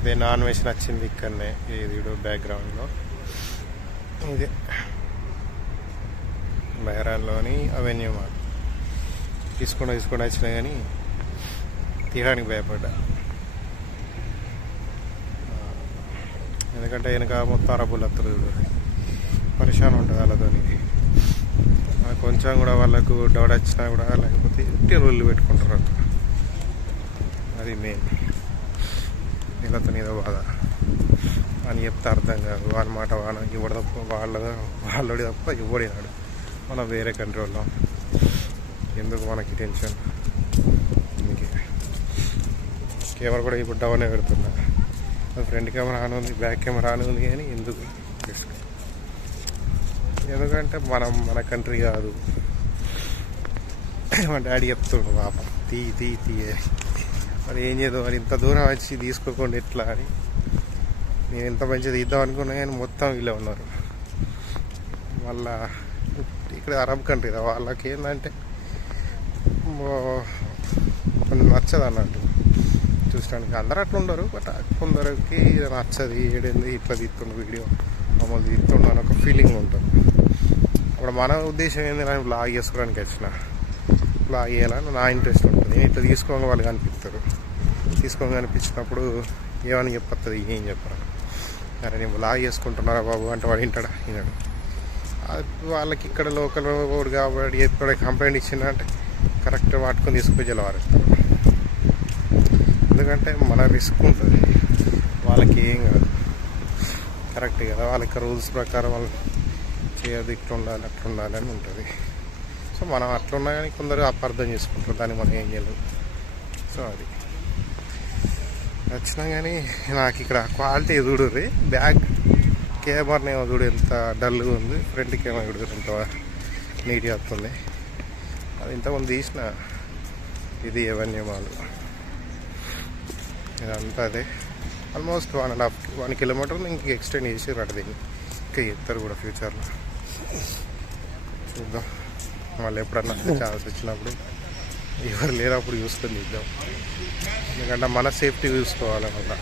ఇదే non veg నచ్చింది ఇక్కడనే ఇది వీడియో బ్యాక్గ్రౌండ్లో ఇదే బెహరాన్లోని అవెన్యూ మార్ట్ తీసుకుండా తీసుకుండా వచ్చినా కానీ తీయడానికి భయపడ్డా. ఎందుకంటే వెనక మొత్తం అరబులు వస్తారు చూడు పరిశాన్ ఉంటుంది వాళ్ళతోని. కొంచెం కూడా వాళ్ళకు డౌట్ వచ్చినా కూడా లేకపోతే ఇంటి రోజులు పెట్టుకుంటారు అది మెయిన్ వీళ్ళతో ఏదో బాధ. అని చెప్తే అర్థం కాదు. వాని మాట వాన ఇవ్వడు తప్ప వాళ్ళ వాళ్ళడి తప్ప ఇవ్వడినాడు మనం వేరే కంట్రీ వాళ్ళం ఎందుకు మనకి టెన్షన్? ఇంకే కెమెరా కూడా ఇప్పుడు డౌనే పెడుతున్నా. ఫ్రంట్ కెమెరా ఆన్ ఉంది బ్యాక్ కెమెరా ఆన్ ఉంది కానీ ఎందుకు? ఎందుకంటే మనం మన కంట్రీ కాదు. మా డాడీ చెప్తుండు పాప తీ తీ తీయే మరి ఏం చేద్దాం? మరి ఇంత దూరం వచ్చి తీసుకోకుండా ఎట్లా అని. నేను ఎంత మంచిగా తీద్దాం అనుకున్నా కానీ మొత్తం వీళ్ళే ఉన్నారు. మళ్ళా ఇక్కడ అరబ్ కంట్రీ కదా వాళ్ళకి ఏంటంటే కొన్ని కొంచెం నచ్చదు అన్నట్టు. చూసడానికి అందరూ అట్లా ఉండరు బట్ కొందరికి ఇది నచ్చది ఇట్లా తీస్తుండ్రు వీడియో. మమ్మల్ని తీస్తుండు అని ఒక ఫీలింగ్ ఉంటుంది. ఇప్పుడు మన ఉద్దేశం ఏంది నేను బ్లాగ్ చేసుకోవడానికి వచ్చిన. బ్లాగ్ చేయాలని నా ఇంట్రెస్ట్ ఉంటుంది. నేను ఇట్లా తీసుకోగా వాళ్ళు కనిపిస్తారు. తీసుకోగా కనిపించినప్పుడు ఏమని చెప్పొస్తుంది ఏం చెప్పరు. అరే నేను లాగ్ చేసుకుంటున్నారా బాబు? అంటే వాడు వింటాడా? వినడు. వాళ్ళకి ఇక్కడ లోకల్ వాడు కాబట్టి ఎప్పుడు కంప్లైంట్ ఇచ్చిందంటే కరెక్ట్ పట్టుకొని తీసుకొచ్చి వారేస్తారు ఎందుకంటే మన రిస్క్ ఉంటుంది. వాళ్ళకి ఏం కాదు. కరెక్ట్ కదా. వాళ్ళకి రూల్స్ ప్రకారం వాళ్ళు చేయదు ఇట్లా ఉండాలి అట్లా ఉండాలి అని ఉంటుంది. సో మనం అట్లా ఉన్నా కానీ కొందరు అపార్థం చేసుకుంటారు. దాన్ని మనం ఏం చేయలేము సో అది. వచ్చినా కానీ నాకు ఇక్కడ క్వాలిటీ చూడుర్రి. బ్యాగ్ కెమెరా ఏమో చూడు ఎంత డల్గా ఉంది. ఫ్రంట్ కేమర్ చూడు ఎంత నీట్గా వస్తుంది. అది ఇంతకుముందు తీసిన ఇది ఎవెన్యూ ఇదంతా అదే. Almost one and half one kilometre ఇంక ఎక్స్టెండ్ చేసి రట దీన్ని. ఇంకా చెప్తారు కూడా ఫ్యూచర్లో. చూద్దాం. మళ్ళీ ఎప్పుడన్నా ఛాన్స్ వచ్చినప్పుడు. ఎవరు లేనప్పుడు చూస్తుంది ఇద్దాం ఎందుకంటే మన సేఫ్టీ చూసుకోవాలి మళ్ళీ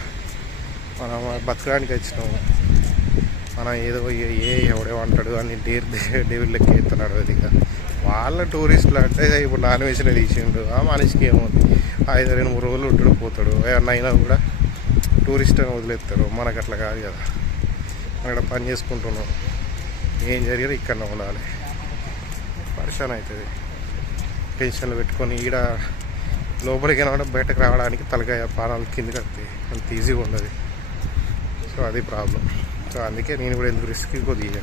మనం బతకడానికి వచ్చినాము మనం ఏదో ఏ- ఎవడే ఎవడేమంటాడు అని డేర్ డేవిడ్ లెక్క ఎత్తున్నాడు అది ఇక. వాళ్ళ టూరిస్టులు అంటే ఇప్పుడు నాన్ వెజ్లో తీసిండు. ఆ మనిషికి ఏముంది? ఐదు రెండు మూడు రోజులు ఉంటాడు పోతాడు. ఏమన్నా అయినా కూడా టూరిస్ట్ అని వదిలేస్తారు. మనకు అట్లా కాదు కదా. అక్కడ పని చేసుకుంటున్నాం. ఏం జరిగినా ఇక్కడ ఉండాలి. పరిశాన్ అవుతుంది. టెన్షన్లు పెట్టుకొని ఈడ లోపలికి వెళ్ళడం బయటకు రావడానికి తలకాయ పానాలు కిందకి వస్తాయి అంత ఈజీగా ఉండదు. సో అది ప్రాబ్లం. సో అందుకే నేను కూడా ఎందుకు రిస్క్ కొద్దిగా